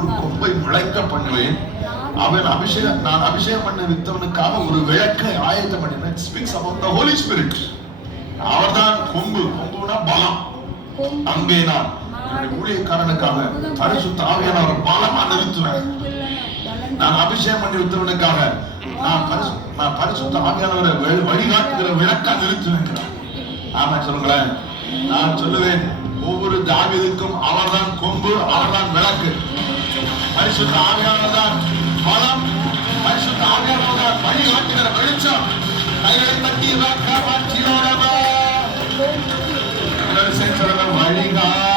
ஒரு கொம்பை முளைக்க பண்ணுவேன். நான் அபிஷேகம் பண்ண வித்தவனுக்காக ஒரு விளக்கை ஆயத்தம் பண்ணினேன். Speaks about the holy spirit. அவர்தான் கொம்பு. கொம்புனா பலம். அங்கே நான் ஊழியக்காரனுக்காக பரிசுத்த ஆவியானவர் பலமா நிறுத்துவேன். நான் அபிஷேகம் பண்ணி வித்தவனுக்காக நான் பரிசுத்த ஆவியானவரை வழிகாட்டுகிற விளக்கா நிறுத்துவேன். ஆமா சொல்லுங்களேன். நான் சொல்லுவேன், ஒவ்வொரு தாவீதுக்கும் அவர்தான் கொம்பு, அவர்தான் விளக்கு. பரிசுத்த ஆவியானவர் தான் பலம், பரிசுத்த ஆவியானவர் தான் வழிகாட்டுகிற வெளிச்சம். கைகளை தட்டி வழிகாட்டு